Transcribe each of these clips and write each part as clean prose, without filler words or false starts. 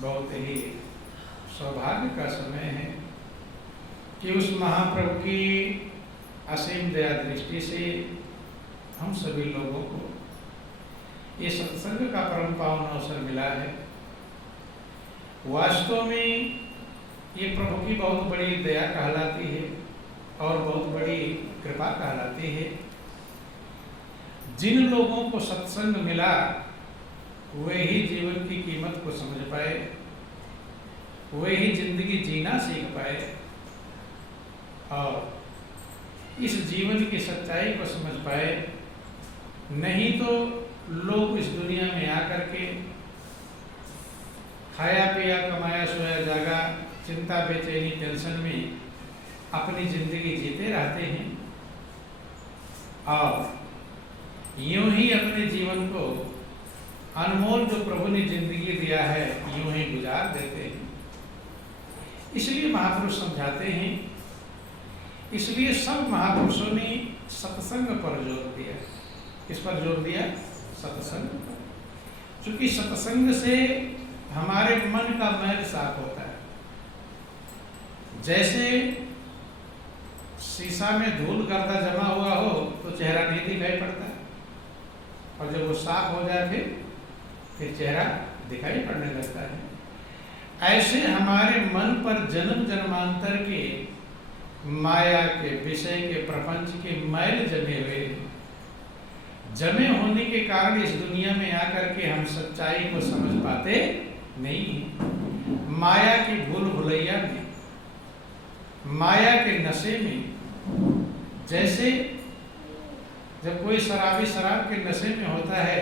बहुत ही सौभाग्य का समय है कि उस महाप्रभु की असीम दया दृष्टि से हम सभी लोगों को ये सत्संग का परम पावन अवसर मिला है। वास्तव में ये प्रभु की बहुत बड़ी दया कहलाती है और बहुत बड़ी कृपा कहलाती है। जिन लोगों को सत्संग मिला वे ही जीवन की कीमत को समझ पाए, वे ही जिंदगी जीना सीख पाए और इस जीवन की सच्चाई को समझ पाए। नहीं तो लोग इस दुनिया में आकर के खाया पिया कमाया सोया जागा चिंता बेचैनी टेंशन में अपनी जिंदगी जीते रहते हैं और यूं ही अपने जीवन को अनमोल जो प्रभु ने जिंदगी दिया है यूं ही गुजार देते हैं। इसलिए महापुरुष समझाते हैं, इसलिए सब महापुरुषों ने सत्संग पर जोर दिया। किस पर जोर दिया? सत्संग पर। क्योंकि सत्संग से हमारे मन का मैल साफ होता है। जैसे शीशा में धूल गर्दा जमा हुआ हो तो चेहरा नहीं दिखाई पड़ता, और जब वो साफ हो जाए फिर चेहरा दिखाई पड़ने लगता है। ऐसे हमारे मन पर जन्म जन्मांतर के माया के विषय के प्रपंच के मैल जमे हुए जमे होने के कारण इस दुनिया में आकर के हम सच्चाई को समझ पाते नहीं। माया की भूल भुलैया में, माया के नशे में, जैसे जब कोई शराबी शराब के नशे में होता है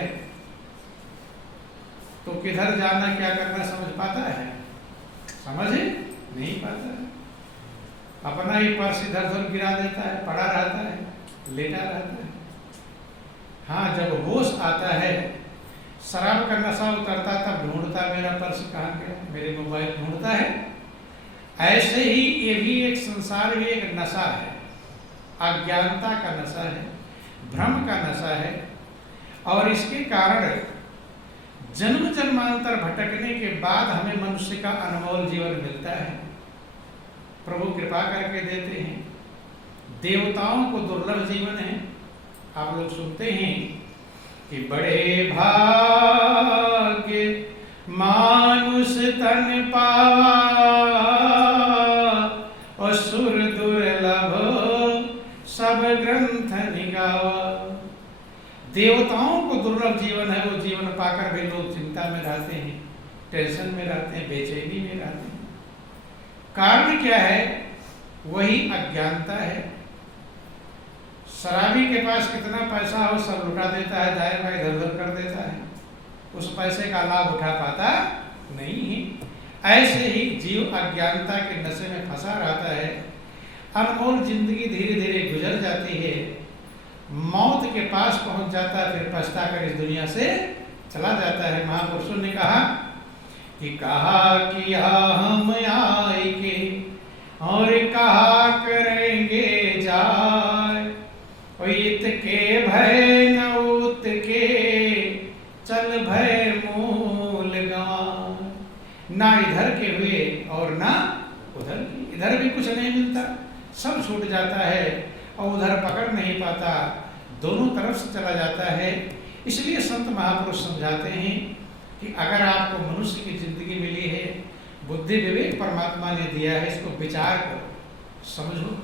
तो किधर जाना क्या करना समझ पाता है? समझ नहीं पाता है। अपना ही पर्स इधर उधर गिरा देता है, पड़ा रहता है, लेटा रहता है। हाँ, जब होश आता है, शराब का नशा उतरता तब ढूंढता मेरा पर्स कहाँ गया, मेरे मोबाइल ढूंढता है। ऐसे ही ये भी एक संसार भी एक नशा है, अज्ञानता का नशा है, भ्रम का नशा है। और इसके कारण जन्म जन्मांतर भटकने के बाद हमें मनुष्य का अनमोल जीवन मिलता है। प्रभु कृपा करके देते हैं। देवताओं को दुर्लभ जीवन है। आप लोग सुनते हैं कि बड़े भाग्य मानुष तन पावा और सुर दुर्लभ सब ग्रंथ निगावा। देवताओं को दुर्लभ जीवन है। वो जीवन पाकर भी लोग चिंता में रहते हैं, टेंशन में रहते हैं, बेचैनी में रहते हैं। कारण क्या है? वही अज्ञानता है। शराबी के पास कितना पैसा हो सब लुटा देता है, जाएगा इधर उधर कर देता है, उस पैसे का लाभ उठा पाता नहीं है। ऐसे ही जीव अज्ञानता के नशे में फंसा रहता है। अनमोल जिंदगी धीरे धीरे गुजर जाती है, मौत के पास पहुंच जाता है, फिर पछता कर इस दुनिया से चला जाता है। महापुरुषों ने कहा कि कहा किया हम आए के और कहा करेंगे जाए, इत के भय न उत के चल भय मूल गवाए। ना इधर के हुए और ना उधर के। इधर भी कुछ नहीं मिलता, सब छूट जाता है, और उधर पकड़ नहीं पाता, दोनों तरफ से चला जाता है। इसलिए संत महापुरुष समझाते हैं कि अगर आपको मनुष्य की जिंदगी मिली है, बुद्धि विवेक परमात्मा ने दिया है, इसको विचार करो, समझो,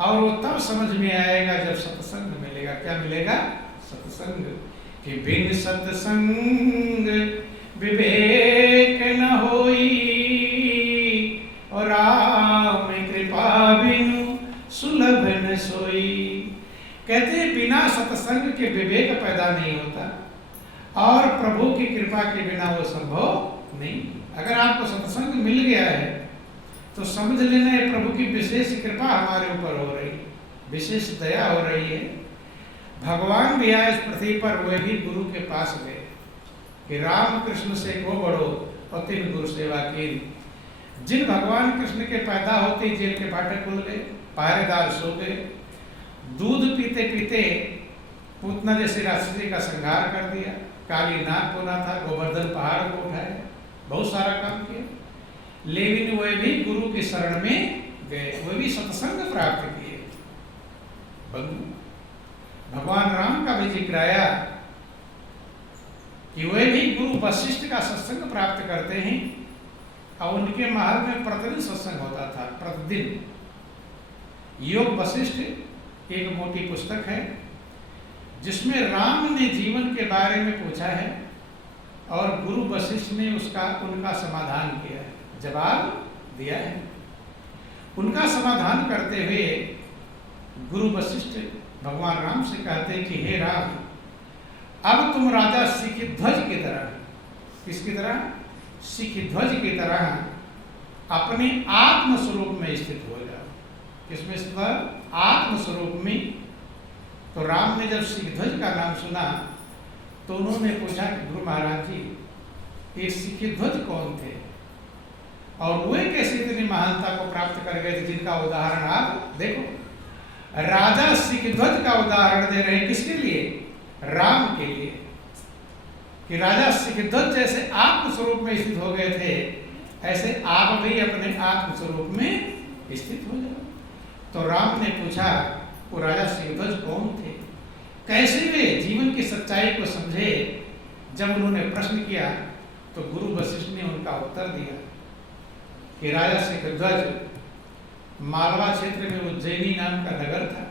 और वो तब समझ में आएगा जब सत्संग मिलेगा। क्या मिलेगा? सत्संग। कि बिन सत्संग विवेक न होई और राम कृपा बिनु सुलभ न सोई। कहते हैं बिना सत्संग के विवेक पैदा नहीं होता और प्रभु की कृपा के बिना वो संभव नहीं। अगर आपको सत्संग मिल गया है तो समझ लेना है प्रभु की विशेष कृपा हमारे ऊपर हो रही है, विशेष दया हो रही है। भगवान भी आए इस पृथ्वी पर, वे भी गुरु के पास गए कि राम कृष्ण से को बढ़ो और तीन गुरु सेवा की। जिन भगवान कृष्ण के पैदा होते ही जेल के फाटक खुल गए, पहरेदार सो गए, दूध पीते पीते पूतना जैसे राक्षसी का संहार कर दिया, काली नाग कोना था, गोवर्धन पहाड़ को उठाया, बहुत सारा काम किया, लेकिन वे भी गुरु के शरण में गए, वे भी सत्संग प्राप्त किए। भगवान राम का भी जिक्र आया कि वे भी गुरु वशिष्ठ का सत्संग प्राप्त करते हैं, और उनके महल में प्रतिदिन सत्संग होता था, प्रतिदिन। योग वशिष्ठ एक मोटी पुस्तक है जिसमें राम ने जीवन के बारे में पूछा है और गुरु वशिष्ठ ने उनका समाधान किया है, जवाब दिया है। उनका समाधान करते हुए गुरु वशिष्ठ भगवान राम से कहते हैं कि हे राम, अब तुम राजा सिखध्वज की तरह, किसकी तरह? सिखध्वज की तरह अपने आत्म स्वरूप में स्थित हो जाओ। किसमें स्थित? आत्म स्वरूप में। तो राम ने जब सिखध्वज का नाम सुना तो उन्होंने पूछा कि गुरु महाराज जी, ये सिखध्वज कौन थे और वे कैसे इतनी महानता को प्राप्त कर गए थे, जिनका उदाहरण आप देखो। राजा सिखध्वज का उदाहरण दे रहे हैं, किसके लिए? राम के लिए, कि राजा सिखध्वज जैसे आत्म स्वरूप में स्थित हो गए थे, ऐसे आप भी अपने आत्म स्वरूप में स्थित हो जाओ। तो राम ने पूछा वो राजा सिखध्वज कौन थे, कैसे वे जीवन की सच्चाई को समझे। जब उन्होंने प्रश्न किया तो गुरु वशिष्ठ ने उनका उत्तर दिया कि राजा सिखध्वज मालवा क्षेत्र में उज्जैनी नाम का नगर था,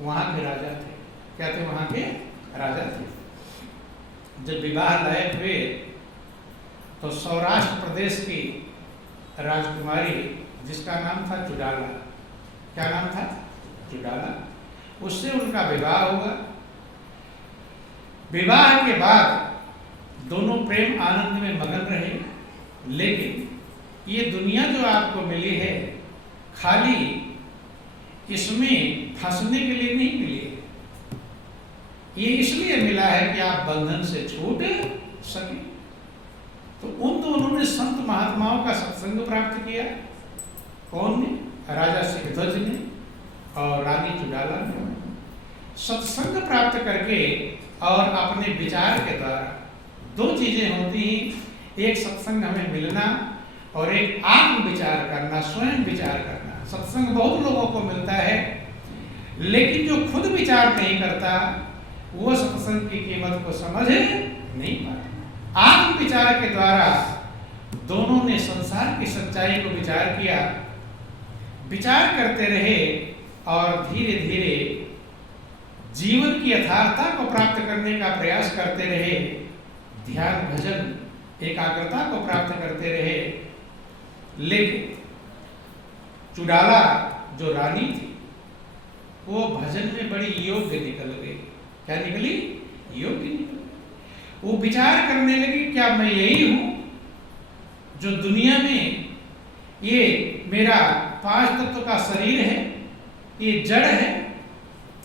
वहां के राजा थे। क्या थे? वहां के राजा थे। जब विवाह लायक हुए तो सौराष्ट्र प्रदेश की राजकुमारी, जिसका नाम था चुड़ाला, क्या नाम था? चुड़ाला, उससे उनका विवाह हुआ। विवाह के बाद दोनों प्रेम आनंद में मगन रहे, लेकिन ये दुनिया जो आपको मिली है खाली इसमें फंसने के लिए नहीं मिली है, ये इसलिए मिला है कि आप बंधन से छूट सके। तो उन दोनों ने संत महात्माओं का सत्संग प्राप्त किया। कौन ने? राजा सिखध्वज ने और रानी चुड़ाला ने। सत्संग प्राप्त करके और अपने विचार के द्वारा, दो चीजें होती हैं, एक सत्संग हमें मिलना और एक आत्म विचार करना, स्वयं विचार करना। सत्संग बहुत लोगों को मिलता है, लेकिन जो खुद विचार नहीं करता वो सत्संग की कीमत को समझ नहीं पाता। आत्म विचार के द्वारा दोनों ने संसार की सच्चाई को विचार किया, विचार करते रहे और धीरे धीरे जीवन की यथार्थता को प्राप्त करने का प्रयास करते रहे, ध्यान भजन एकाग्रता को प्राप्त करते रहे। लेकिन चुड़ाला जो रानी थी वो भजन में बड़ी योग्य निकल गई। क्या निकली? योग्य निकल गई। वो विचार करने लगी, क्या मैं यही हूं जो दुनिया में ये मेरा 5 तत्व का शरीर है, ये जड़ है,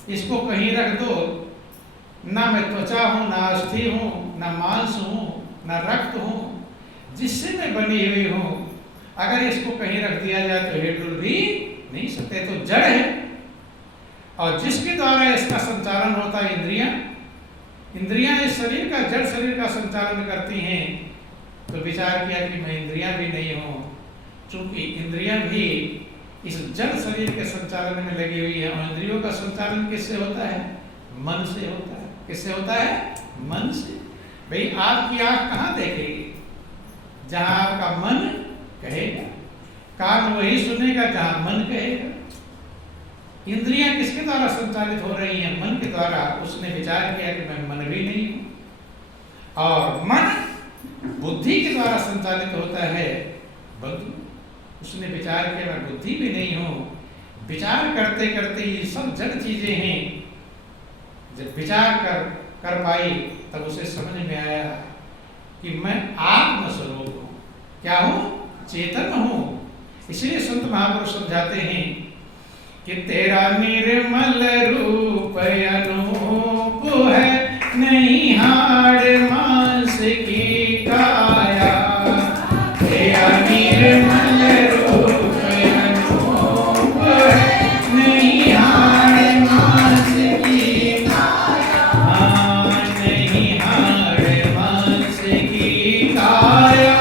इसको कहीं रख दो, ना मैं त्वचा हूं, ना अस्थि हूं, ना मांस हूं, ना रक्त हूं, जिससे मैं बनी हुई हूं, अगर इसको कहीं रख दिया जाए तो हिलडुल भी नहीं सकते। तो जड़ है, और जिसके द्वारा इसका संचालन होता है इंद्रियां इस शरीर का, जड़ शरीर का संचालन करती हैं। तो विचार किया कि मैं इंद्रियां भी नहीं हूं, चूंकि इंद्रियां भी इस जड़ शरीर के संचालन में लगी हुई है। और इंद्रियों का संचालन किससे होता है? मन से होता है। किससे होता है? मन से। भाई आपकी आंख कहाँ देखेगी? जहां आपका मन कहेगा। कान वही सुनेगा जहां मन कहेगा। इंद्रियां किसके द्वारा संचालित हो रही हैं? मन के द्वारा। उसने विचार किया कि मैं मन भी नहीं हूं, और मन बुद्धि के द्वारा संचालित होता है। बंधु, उसने विचार किया मैं बुद्धि भी नहीं हूं। विचार करते करते ये सब जड़ चीजें हैं। जब विचार कर पाई तब उसे समझ में आया कि मैं आत्म स्वरूप हूं। क्या हूं? चेतन हूं। इसलिए संत महापुरुष समझाते हैं कि तेरा निर्मल रूप अनूप है, नहीं हाड़ मांस की काया। तेरा निर्मल रूप अनूप है, नहीं हाड़ मांस की काया। नहीं हाड़ मांस की काया।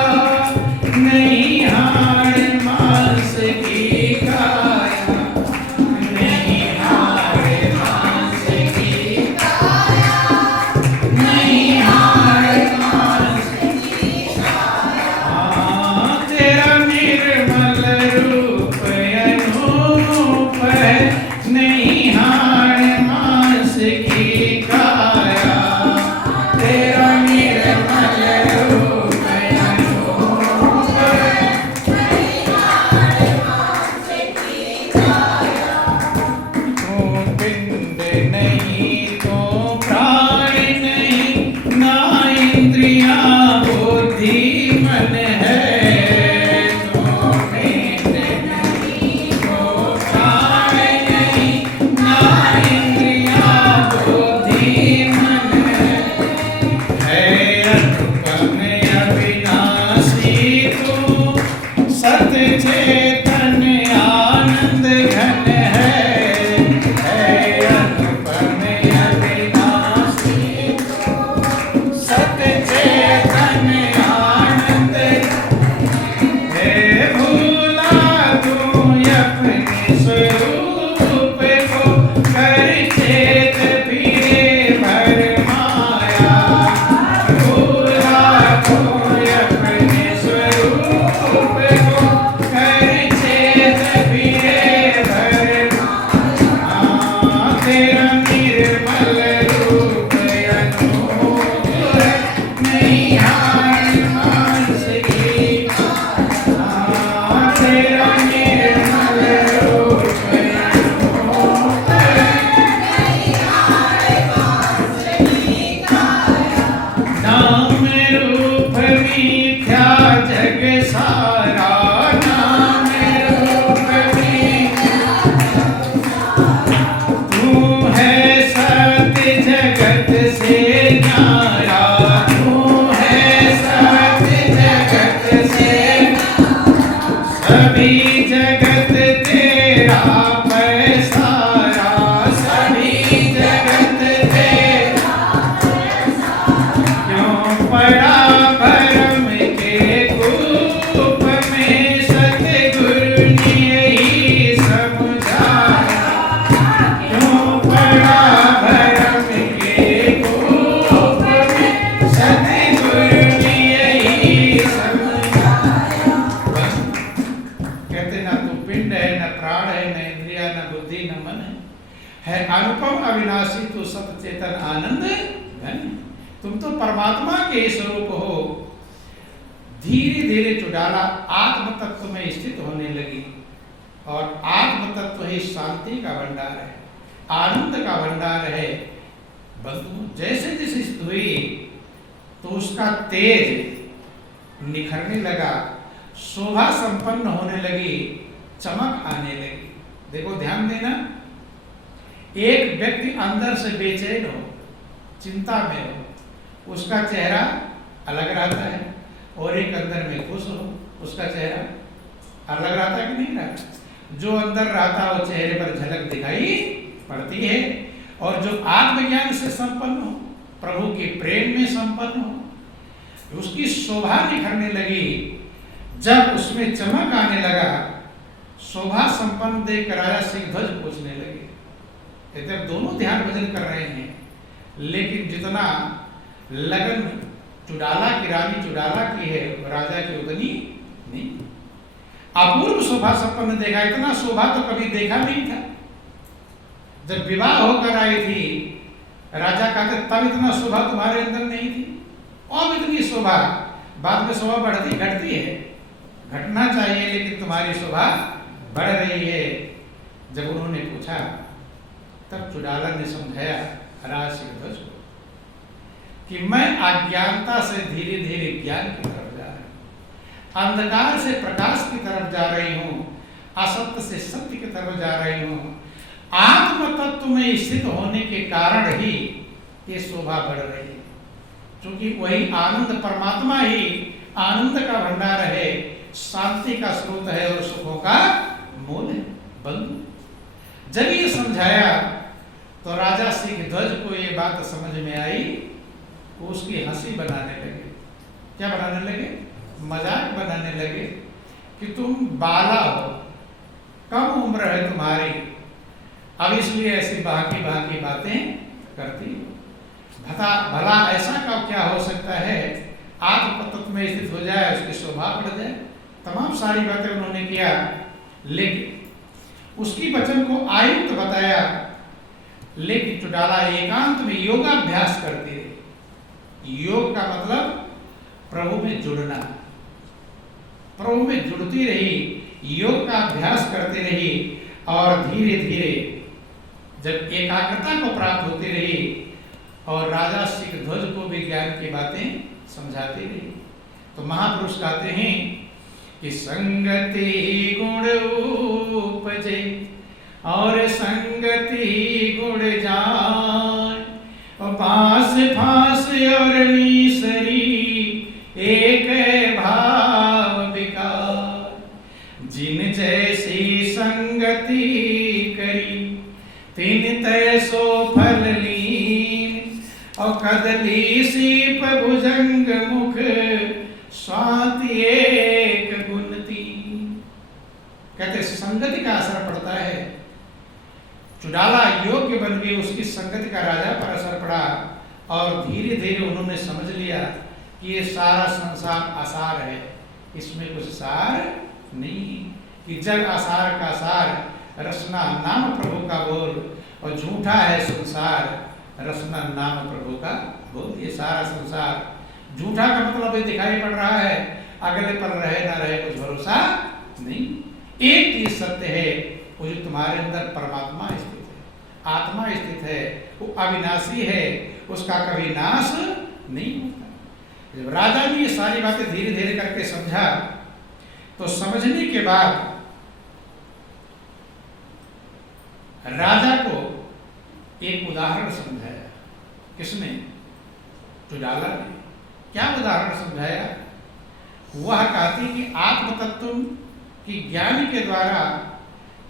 चेतन आनंद घन है अनुपम अविनाशी। सत चेतन आनंद है भूला तू अपने स्वरूप को कर चेत फिरे भर माया। भूला तू अपने स्वरूप को कर चेत फिरे भर माया। तेरा निर्मल रूप अनूर नहीं हार मानस की। तेरा निर्मल रूप नाम रूप मिथ्या जग सारा। नाम रूप मिथ्या तू है सत्य जगत से न्यारा। तू है सत्य जगत से सभी जगत तेरा पैसारा। सभी जगत तेरा क्यों पड़ा भरम के कूप में। सतगुरु ने यही समझाया। क्यों पड़ा भरम के कूप में। सतगुरु ने यही समझाया। कहते ना तू पिंड है, न प्राण है, न इंद्रिया, न बुद्धि, न मन है अनुपम अविनाशी तू सत चेतन आनंद घन। तुम तो परमात्मा के स्वरूप हो। धीरे धीरे चुड़ाला आत्म तत्व में स्थित होने लगी और आत्म तत्व ही शांति का भंडार है, आनंद का भंडार है। बंधु जैसे जैसे स्थित हुई तो उसका तेज निखरने लगा, शोभा संपन्न होने लगी, चमक आने लगी। देखो ध्यान देना, एक व्यक्ति अंदर से बेचैन हो, चिंता में हो, उसका चेहरा अलग रहता है, और एक अंदर में खुश हो, उसका चेहरा अलग रहता है कि नहीं रहता। जो अंदर रहता है वो चेहरे पर झलक दिखाई पड़ती है, और जो आत्मज्ञान से संपन्न हो, प्रभु के प्रेम में संपन्न हो, उसकी शोभा निखरने लगी। जब उसमें चमक आने लगा, शोभा संपन्न देख राजा सिंहध्वज पूछने लगे। इधर दोनों ध्यान भजन कर रहे हैं, लेकिन जितना लगन चुड़ाला की रानी चुड़ाला की है, राजा की उतनी नहीं। अपूर्व शोभा संपन्न देखा, इतना शोभा तो कभी देखा नहीं था। जब विवाह होकर आई थी, राजा कहते तब इतना शोभा तुम्हारे अंदर नहीं थी, अब इतनी शोभा। बाद में शोभा बढ़ती घटती है, घटना चाहिए, लेकिन तुम्हारी शोभा बढ़ रही है। जब उन्होंने पूछा तब चुड़ाला ने समझाया राजा सिंहध्वज को कि मैं अज्ञानता से धीरे धीरे ज्ञान की तरफ जा रही हूँ, अंधकार से प्रकाश की तरफ जा रही हूँ, असत्य से सत्य की तरफ जा रही हूँ। आत्म तत्व में स्थित होने के कारण ही ये शोभा बढ़ रही है, क्योंकि वही आनंद परमात्मा ही आनंद का भंडार है, शांति का स्रोत है और सुखों का मूल है। बंधु जब ये समझाया तो राजा सिंहध्वज को ये बात समझ में आई, वो उसकी हंसी बनाने लगे। क्या बनाने लगे? मजाक बनाने लगे कि तुम बाला हो, कम उम्र है तुम्हारी, अब इसलिए ऐसी बाकी बाकी बातें करती हो। भला ऐसा का क्या हो सकता है, आत्म तत्व में स्थित हो जाए, उसकी शोभा बढ़ जाए। तमाम सारी बातें उन्होंने किया, लेकिन उसकी वचन को आयुक्त बताया। लेकिन चुड़ाला एकांत में योगाभ्यास करती रही। योग का मतलब प्रभु में जुड़ना, प्रभु में जुड़ती रही, योग का अभ्यास करती रही, और धीरे धीरे जब एकाग्रता को प्राप्त होती रही और राजा सिंहध्वज को भी ज्ञान की बातें समझाती रही, तो महापुरुष कहते हैं कि संगति गुण उपजे और संगति गुण जान, और पास फास और मीसरी एक भाव विकार, कदली सीप भुजंग मुख स्वाति एक गुणती। कहते संगति का असर पड़ता है। चुड़ाला योग्य बन गई, उसकी संगति का राजा पर असर पड़ा और धीरे धीरे उन्होंने समझ लिया कि ये सारा संसार आसार है, इसमें कुछ सार नहीं। कि जग आसार का सार रसना नाम प्रभु का बोल, और झूठा है संसार रसना नाम प्रभु का बोल। ये सारा संसार झूठा का मतलब ये दिखाई पड़ रहा है, अगले पर रहे ना रहे कुछ भरोसा नहीं। एक चीज सत्य है, वो जो तुम्हारे अंदर परमात्मा स्थित है, आत्मा स्थित है, वो अविनाशी है, उसका कभी नाश नहीं होता। जब राजा ने ये सारी बातें धीरे धीरे करके समझा, तो समझने के बाद राजा को एक उदाहरण समझाया। किसने? चुड़ाला ने। क्या उदाहरण समझाया? वह कहती कि आत्म तत्व की ज्ञान के द्वारा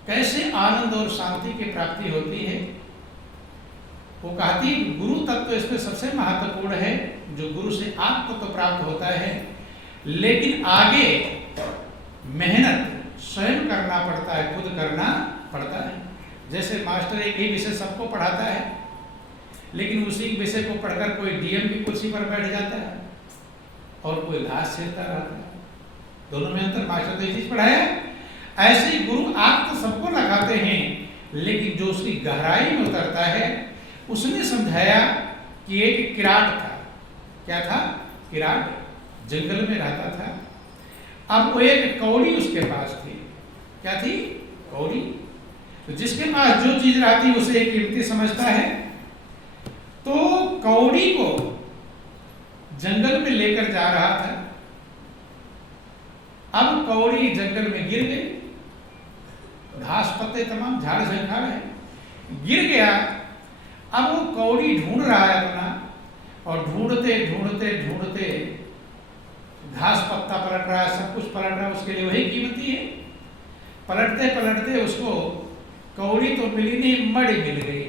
कैसे आनंद और शांति की प्राप्ति होती है। वो कहती गुरु तत्व इसमें सबसे महत्वपूर्ण है, जो गुरु से आत्म तत्व प्राप्त होता है, लेकिन आगे मेहनत स्वयं करना पड़ता है, खुद करना पड़ता है। जैसे मास्टर एक ही विषय सबको पढ़ाता है, लेकिन उसी विषय को पढ़कर कोई डीएम की कुर्सी पर बैठ जाता है और कोई लाश छेड़ता रहता है। दोनों में अंतर, मास्टर तो ये चीज पढ़ाया। ऐसे ही गुरु आप तो सबको लगाते हैं, लेकिन जो उसकी गहराई में उतरता है, उसने समझाया कि एक किराट था। क्या था? किराट जंगल में रहता था। अब वो एक कौड़ी उसके पास थी। क्या थी? कौड़ी। तो जिसके पास जो चीज रहती है उसे एक कीमती समझता है। तो कौड़ी को जंगल में लेकर जा रहा था। अब कौड़ी जंगल में गिर गई, घास पत्ते तमाम झाड़ झंखाड़ है, गिर गया। अब वो कौड़ी ढूंढ रहा है अपना, और ढूंढते ढूंढते ढूंढते घास पत्ता पलट रहा है, सब कुछ पलट रहा है, उसके लिए वही कीमती है। पलटते पलटते उसको कौड़ी तो मिली नहीं, मड़ी मिल गई।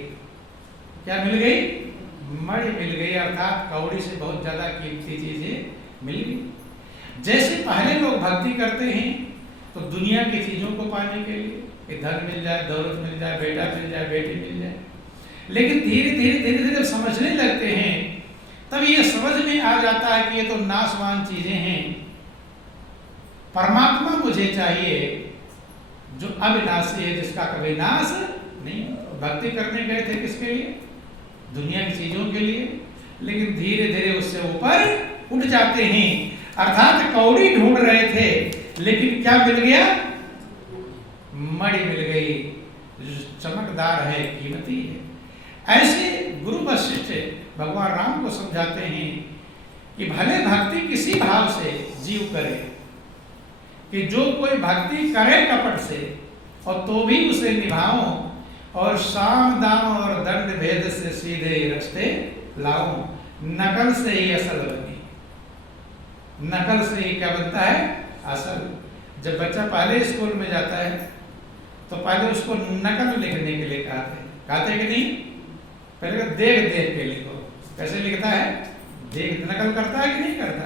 क्या मिल गई? मड़ी मिल गई, अर्थात कौड़ी से बहुत ज्यादा कीमती चीजें मिल गई। जैसे पहले लोग भक्ति करते हैं तो दुनिया की चीजों को पाने के लिए, कि धन मिल जाए, दौलत मिल जाए, बेटा मिल जाए, बेटी मिल जाए, लेकिन धीरे धीरे धीरे धीरे समझने लगते हैं, तब ये समझ में आ जाता है कि ये तो नाशवान चीजें हैं। परमात्मा मुझे चाहिए जो अविनाशी है, जिसका कभी नाश नहीं। भक्ति करने गए थे किसके लिए? दुनिया की चीजों के लिए, लेकिन धीरे धीरे उससे ऊपर उठ जाते हैं। अर्थात कौड़ी ढूंढ रहे थे, लेकिन क्या मिल गया? मणि मिल गई, चमकदार है, कीमती है। ऐसे गुरु वशिष्ठ भगवान राम को समझाते हैं कि भले भक्ति किसी भाव से जीव करे, कि जो कोई भक्ति करे कपट से, और तो भी उसे निभाओ, और साम दाम और दंड भेद से सीधे रास्ते लाओ। नकल से ही असल बनी। नकल से ही क्या बनता है? असल। जब बच्चा पहले स्कूल में जाता है तो पहले उसको नकल लिखने के लिए कहते कि नहीं? पहले देख देख के लिखो। कैसे लिखता है? देख। नकल करता है कि नहीं करता?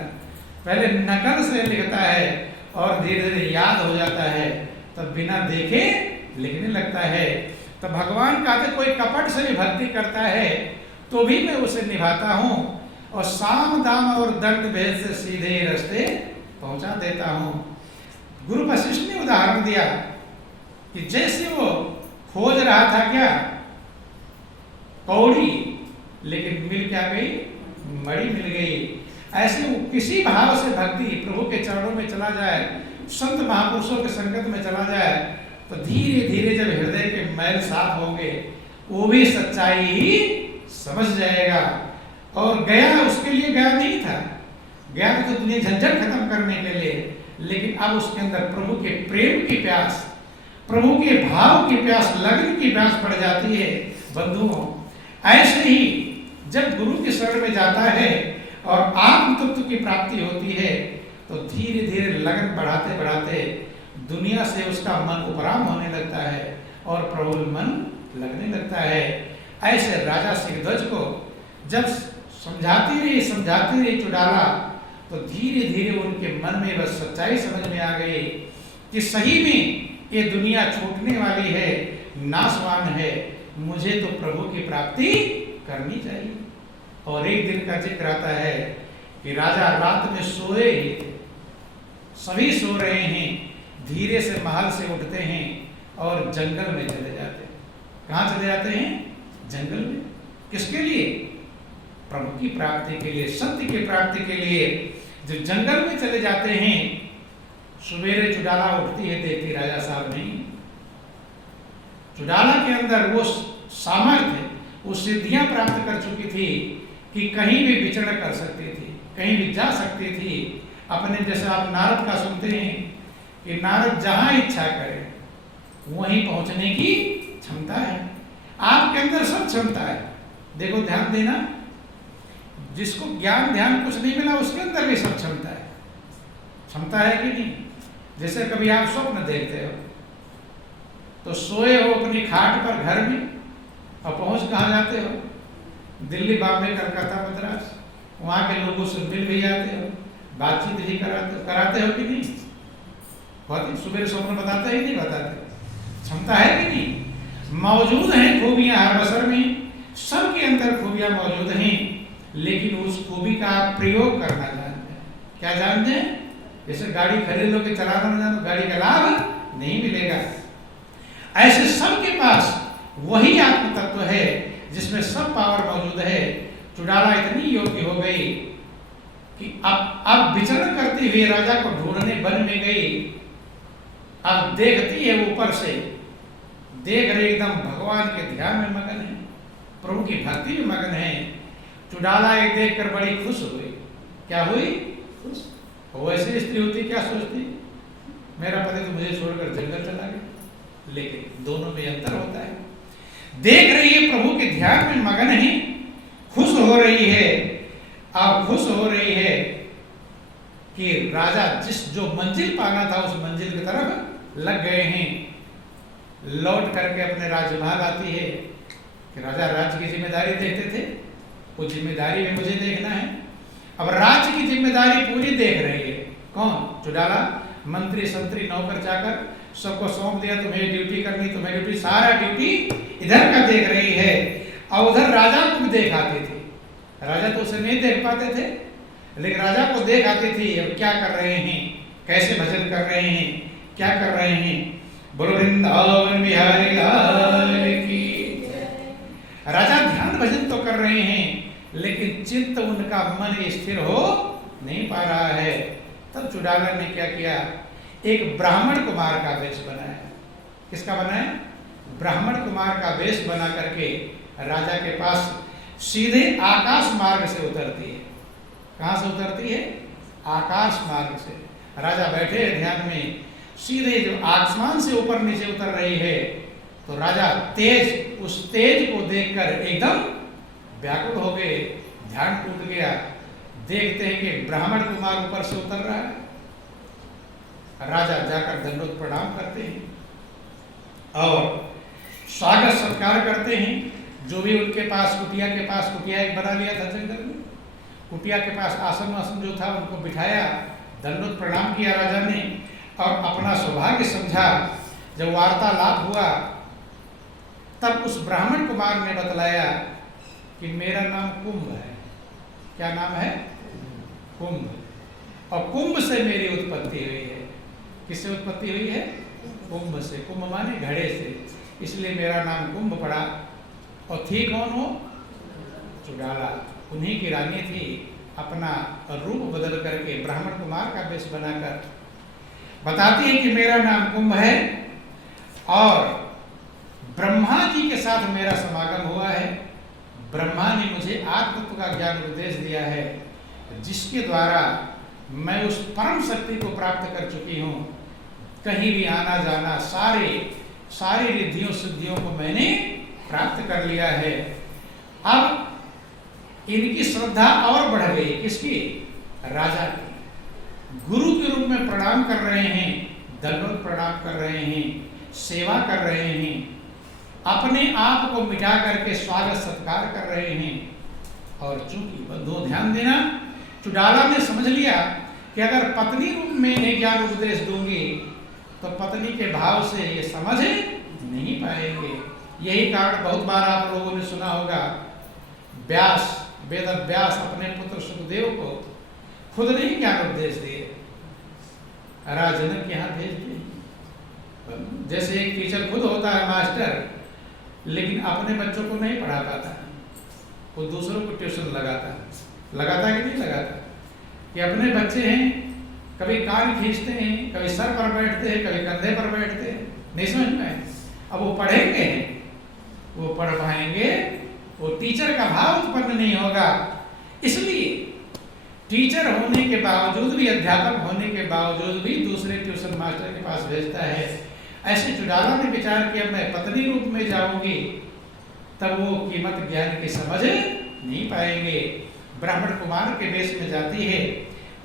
पहले नकल से लिखता है और धीरे धीरे याद हो जाता है, तब बिना देखे लिखने लगता है। तो भगवान कहते कोई कपट से भी भक्ति करता है तो भी मैं उसे निभाता हूँ, और साम दाम और दंड भेद से सीधे रास्ते पहुंचा देता हूँ। गुरु वशिष्ठ ने उदाहरण दिया कि जैसे वो खोज रहा था क्या? कौड़ी, लेकिन मिल क्या गई? मणि मिल गई। ऐसे वो किसी भाव से भक्ति प्रभु के चरणों में चला जाए, संत महापुरुषों के संगत में चला जाए, तो धीरे धीरे जब हृदय के मैल साफ होंगे, वो भी सच्चाई ही समझ जाएगा। और गया उसके लिए गया नहीं था, गया तो दुनिया झंझट खत्म करने के लिए, लेकिन अब उसके अंदर प्रभु के प्रेम की प्यास, प्रभु के भाव की प्यास, लगन की प्यास बढ़ जाती है। बंधुओं, ऐसे ही जब गुरु के शरण में जाता है और आत्म तत्व की प्राप्ति होती है, तो धीरे धीरे लगन बढ़ाते बढ़ाते दुनिया से उसका मन उपराम होने लगता है और प्रभु मन लगने लगता है। ऐसे राजा सिंहध्वज को जब समझाती रही चुड़ाला, तो धीरे धीरे उनके मन में बस सच्चाई समझ में आ गई कि सही में ये दुनिया छूटने वाली है, नाशवान है, मुझे तो प्रभु की प्राप्ति करनी चाहिए। और एक दिन का जिक्र आता है कि राजा रात में सोए ही थे, सभी सो रहे हैं, धीरे से महल से उठते हैं और जंगल में चले जाते हैं। कहाँ चले जाते हैं? जंगल में। किसके लिए? प्रभु की प्राप्ति के लिए, सत्य की प्राप्ति के लिए। जो जंगल में चले जाते हैं, सवेरे चुड़ाला उठती है, देखती राजा साहब नहीं। चुड़ाला के अंदर वो सामर्थ्य, वो सिद्धियां प्राप्त कर चुकी थी कि कहीं भी विचरण कर सकती थी, कहीं भी जा सकती थी। अपने जैसे आप नारद का सुनते हैं कि नारद जहां इच्छा करे वहीं पहुंचने की क्षमता है। आपके अंदर सब क्षमता है। देखो ध्यान देना, जिसको ज्ञान ध्यान कुछ नहीं मिला उसके अंदर भी सब क्षमता है। क्षमता है कि नहीं? जैसे कभी आप स्वप्न देखते हो तो सोए हो अपनी खाट पर घर में और पहुंच कहाँ जाते हो? दिल्ली, बॉम्बे, कलकत्ता, मद्रास। वहां के लोगों से मिल भी जाते हो, बातचीत भी कराते हो कि नहीं? बहुत सुबह स्वप्न बताते ही नहीं बताते? क्षमता है कि नहीं? मौजूद है खूबियां हर बसर में, सबके अंदर खूबियां मौजूद हैं, लेकिन उस खूबी का प्रयोग करना जानते हैं। क्या जानते हैं? जैसे गाड़ी खरीद लो कि चलाना न जानो, गाड़ी का लाभ नहीं मिलेगा। ऐसे सबके पास वही आत्म तत्व है जिसमें सब पावर मौजूद है। चुड़ाला इतनी योग्य हो गई कि अब विचरण करते हुए राजा को ढूंढने वन में गई। अब देखती है ऊपर से, देख रहे एकदम भगवान के ध्यान में मगन है, प्रभु की भक्ति में मगन है। चुड़ाला एक देखकर बड़ी खुश हुई। क्या हुई? खुश। वैसे स्त्री होती क्या सोचती? मेरा पति तो मुझे छोड़कर जंगल चला गया। लेकिन दोनों में अंतर होता है। देख रही है प्रभु के ध्यान में मगन है, खुश हो रही है। अब खुश हो रही है कि राजा जो मंजिल पाना था उस मंजिल की तरफ लग गए हैं। लौट करके अपने राजमहल आती है कि राजा राज्य की जिम्मेदारी देखते थे, वो जिम्मेदारी भी मुझे देखना है। अब राज्य की जिम्मेदारी पूरी देख रही है। कौन? चुड़ाला। मंत्री संतरी नौकर चाकर सबको सौंप दिया, तुम्हें ड्यूटी करनी, तुम्हें ड्यूटी, सारा ड्यूटी इधर का देख रही है। और उधर राजा को भी देख आती थी। राजा तो उसे नहीं देख पाते थे, लेकिन राजा को देख आती थी। अब क्या कर रहे हैं, कैसे भजन कर रहे हैं, क्या कर रहे हैं। बोलो वृंदावन बिहारी लाल की। राजा ध्यान भजन तो कर रहे हैं, लेकिन चित्त उनका मन स्थिर हो नहीं पा रहा है। तब चुड़ाला ने क्या किया? एक ब्राह्मण कुमार का वेश बनाया। किसका बनाया? ब्राह्मण कुमार का वेश बना करके राजा के पास सीधे आकाश मार्ग से उतरती है। कहां से उतरती है? आकाश मार्ग से। राजा बैठे हैं ध्यान में, सीधे जो आसमान से ऊपर नीचे उतर रही है, तो राजा तेज, उस तेज को देखकर एकदम व्याकुल हो गए, ध्यान टूट गया। देखते हैं कि ब्राह्मण कुमार ऊपर से उतर रहा है। राजा जाकर दंडोत प्रणाम करते हैं और स्वागत सत्कार करते हैं। जो भी उनके पास कुटिया के पास, कुटिया एक बना लिया था जंगल में, कुटिया के पास आसन वासन जो था उनको बिठाया, दंडोत प्रणाम किया राजा ने और अपना सौभाग्य समझा। जब वार्तालाप हुआ तब उस ब्राह्मण कुमार ने बतलाया कि मेरा नाम कुंभ है। क्या नाम है? कुंभ। और कुंभ से मेरी उत्पत्ति हुई है। किससे उत्पत्ति हुई है? कुंभ से। कुंभ माने घड़े से, इसलिए मेरा नाम कुंभ पड़ा। और थी कौन हो? चुड़ाला। उन्हीं की रानी थी। अपना रूप बदल करके ब्राह्मण कुमार का वेश बनाकर बताती है कि मेरा नाम कुंभ है और ब्रह्मा जी के साथ मेरा समागम हुआ है। ब्रह्मा ने मुझे आत्मतत्व का ज्ञान उपदेश दिया है, जिसके द्वारा मैं उस परम शक्ति को प्राप्त कर चुकी हूँ। कहीं भी आना जाना, सारी रिद्धियों सिद्धियों को मैंने प्राप्त कर लिया है। अब इनकी श्रद्धा और बढ़ गई। किसकी? राजा की। गुरु के रूप में प्रणाम कर रहे हैं, दंडोत प्रणाम कर रहे हैं, सेवा कर रहे हैं, अपने आप को मिटा करके स्वागत सत्कार कर रहे हैं। और चूंकि बंधुओं ध्यान देना, चुड़ाला ने समझ लिया कि अगर पत्नी रूप में इन्हें ज्ञान उपदेश दूंगी तो पत्नी के भाव से ये समझ नहीं पाएंगे। यही कारण बहुत बार आप लोगों ने सुना होगा, व्यास, वेद व्यास अपने पुत्र सुखदेव को खुद नहीं ज्ञान उपदेश दिए, राजा जनक के यहाँ भेज दिए। जैसे एक टीचर खुद होता है मास्टर, लेकिन अपने बच्चों को नहीं पढ़ा पाता, वो दूसरों को ट्यूशन लगाता कि नहीं लगाता, कि अपने बच्चे हैं, कभी कान खींचते हैं, कभी सर पर बैठते हैं, कभी कंधे पर बैठते हैं, नहीं समझ में। अब वो पढ़ेंगे, वो पढ़ पाएंगे, वो टीचर का भाव उत्पन्न नहीं होगा। इसलिए टीचर होने के बावजूद भी, अध्यापक होने के बावजूद भी दूसरे ट्यूशन मास्टर के पास भेजता है। ऐसे चुड़ाला ने विचार किया, मैं पत्नी रूप में जाऊंगी तब वो कीमत ज्ञान की समझ नहीं पाएंगे। ब्राह्मण कुमार के वेश में जाती है,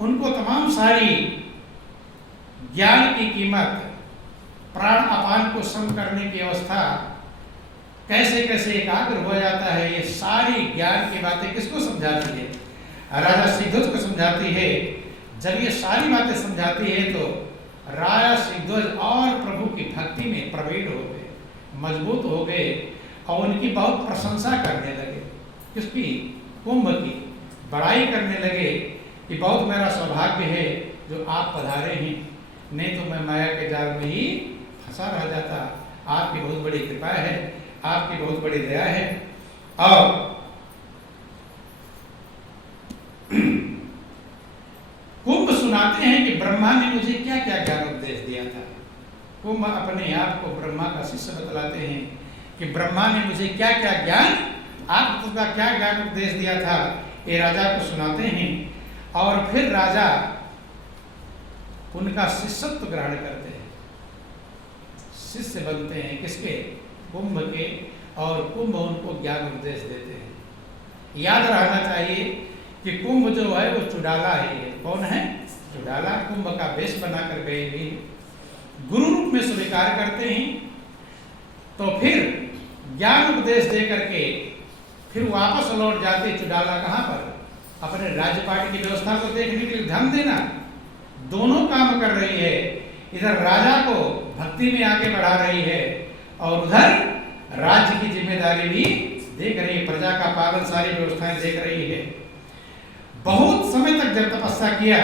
उनको तमाम सारी ज्ञान की कीमत, प्राण अपान को सम करने की अवस्था, कैसे कैसे एकाग्र हो जाता है, ये सारी ज्ञान की बातें किसको समझाती है? राजा सिद्धोज को समझाती है। जब ये सारी बातें समझाती है तो राजा सिद्धोज और प्रभु की भक्ति में प्रवीण हो गए, मजबूत हो गए और उनकी बहुत प्रशंसा करने लगे। किसकी? कुंभ की बड़ाई करने लगे कि बहुत मेरा सौभाग्य है जो आप पधारे हैं, नहीं तो मैं माया के जाल में ही फंसा रह जाता। आपकी बहुत बड़ी कृपा है, आपकी बहुत बड़ी दया है। और कुंभ सुनाते हैं कि ब्रह्मा ने मुझे क्या क्या ज्ञान उपदेश दिया था। कुंभ अपने आप को ब्रह्मा का शिष्य बतलाते हैं कि ब्रह्मा ने मुझे क्या क्या ज्ञान, आपको का क्या ज्ञान उपदेश दिया था, ये राजा को सुनाते हैं। और फिर राजा उनका शिष्यत्व ग्रहण करते हैं, शिष्य बनते हैं। किसके? कुंभ के। और कुंभ उनको ज्ञान उपदेश देते हैं। याद रहना चाहिए कि कुंभ जो है वो चुड़ाला है। कौन है? चुड़ाला। कुंभ का वेश बनाकर गए भी गुरु रूप में स्वीकार करते हैं। तो फिर ज्ञान उपदेश दे करके फिर वापस लौट जाते। चुड़ाला कहाँ पर? अपने राज्यपाट की व्यवस्था को देखने के लिए ध्यान देना, दोनों काम कर रही है। इधर राजा को भक्ति में आगे बढ़ा रही है और उधर राज्य की जिम्मेदारी भी देख रही है, प्रजा का पालन, सारी व्यवस्थाएं देख रही है। बहुत समय तक जब तपस्या किया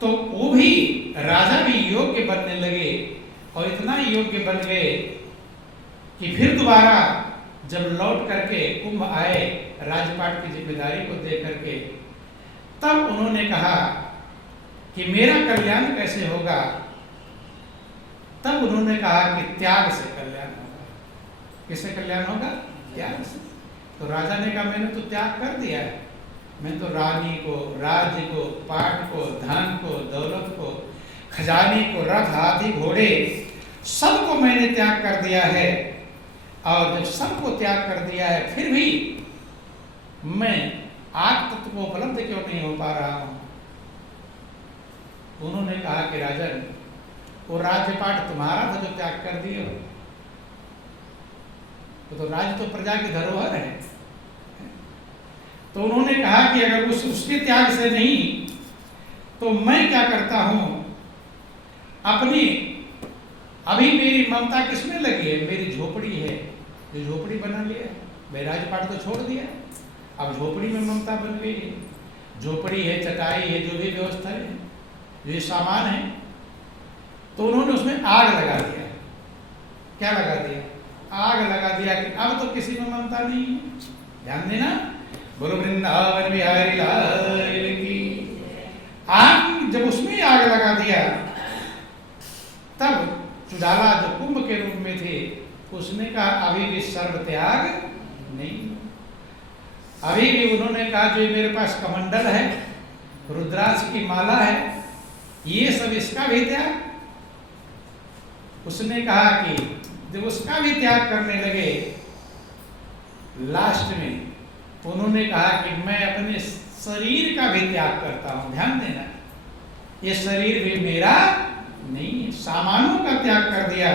तो वो भी, राजा भी योग्य बनने लगे और इतना योग्य बन गए कि फिर दोबारा जब लौट करके कुंभ आए राजपाट की जिम्मेदारी को दे करके, तब उन्होंने कहा कि मेरा कल्याण कैसे होगा। तब उन्होंने कहा कि त्याग से कल्याण होगा। किससे कल्याण होगा? त्याग से। तो राजा ने कहा मैंने तो त्याग कर दिया है, मैं तो रानी को, राज्य को, पाट को, धन को, दौलत को, खजाने को, रथ, हाथी, घोड़े, सबको मैंने त्याग कर दिया है। और जब सबको त्याग कर दिया है फिर भी मैं आत्म तत्व को उपलब्ध क्यों नहीं हो पा रहा हूं? उन्होंने कहा कि राजन, वो राज्यपाट तुम्हारा था जो त्याग कर दिए हो, तो राज्य तो प्रजा की धरोहर है। तो उन्होंने कहा कि अगर उसके त्याग से नहीं तो मैं क्या करता हूं, अपनी, अभी मेरी ममता किसमें लगी है? मेरी झोपड़ी है, जो झोपड़ी बना लिया, मैं राजपाट तो छोड़ दिया, अब झोपड़ी में ममता बन गई है। झोपड़ी है, चटाई है, जो भी व्यवस्था है, जो सामान है, तो उन्होंने उसमें आग लगा दिया। क्या लगा दिया? आग लगा दिया कि अब तो किसी में ममता नहीं है। ध्यान देना, बोलो वृंदावन बिहारी लाल की। आग, जब उसमें आग लगा दिया तब चुड़ाला जो कुंभ के रूप में थे उसने कहा अभी भी सर्व त्याग नहीं। अभी भी उन्होंने कहा जो मेरे पास कमंडल है, रुद्राक्ष की माला है, ये सब इसका भी त्याग। उसने कहा कि जब उसका भी त्याग करने लगे, लास्ट में उन्होंने कहा कि मैं अपने शरीर का भी त्याग करता हूं। ध्यान देना, ये शरीर भी मेरा नहीं है, सामानों का त्याग कर दिया।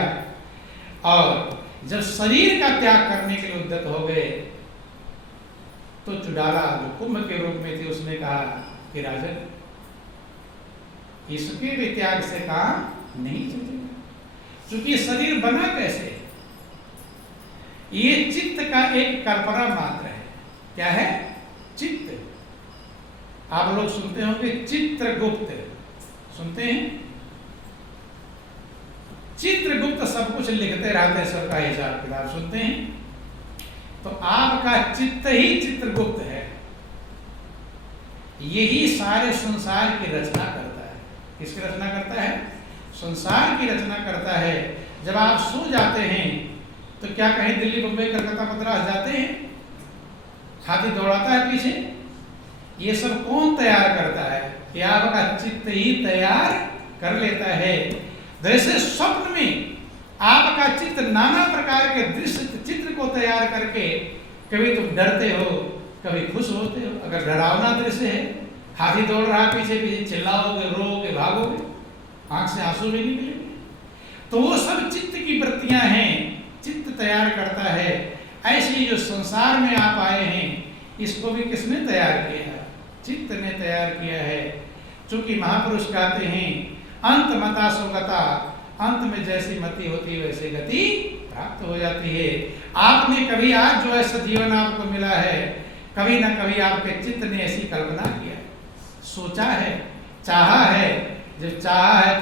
और जब शरीर का त्याग करने के लिए उद्यत हो गए तो चुड़ाला जो कुंभ के रूप में थी उसने कहा कि राजन, इसके भी त्याग से काम नहीं चलेगा, क्योंकि शरीर बना कैसे, ये चित्त का एक कल्पना मात्र है। क्या है? चित्त। आप लोग सुनते होंगे चित्रगुप्त, सुनते हैं? चित्रगुप्त सब कुछ लिखते रहते हैं, सबका हिसाब किताब सुनते हैं। तो आपका चित्त ही चित्रगुप्त है, यही सारे संसार की रचना करता है। किसकी रचना करता है? संसार की रचना करता है। जब आप सो जाते हैं तो क्या कहीं दिल्ली, मुंबई, कलकत्ता, मद्रास जाते हैं? हाथी दौड़ाता है पीछे? ये सब कौन तैयार करता है? कि आपका चित्त ही तैयार कर लेता है। जैसे स्वप्न में आपका चित्त नाना प्रकार के दृश्य चित्र को तैयार करके, कभी तुम डरते हो, कभी खुश होते हो। अगर डरावना दृश्य है, हाथी दौड़ रहा पीछे पीछे, चिल्लाओगे, रोओगे, भागोगे, आंख से आंसू भी निकलेंगे। तो वो सब चित्त की वृत्तियां हैं, चित्त तैयार करता है। ऐसे ही जो संसार में आप आए हैं, इसको भी किसने तैयार किया है? चित्त ने तैयार किया है। चूंकि महापुरुष कहते हैं अंत मता सुगता, अंत में जैसी मति होती है वैसी गति प्राप्त हो जाती है। आपने कभी आज जो ऐसा जीवन आपको मिला है, कभी ना कभी आपके चित्त ने ऐसी कल्पना किया, सोचा है, चाहा है। जब चाहा है तो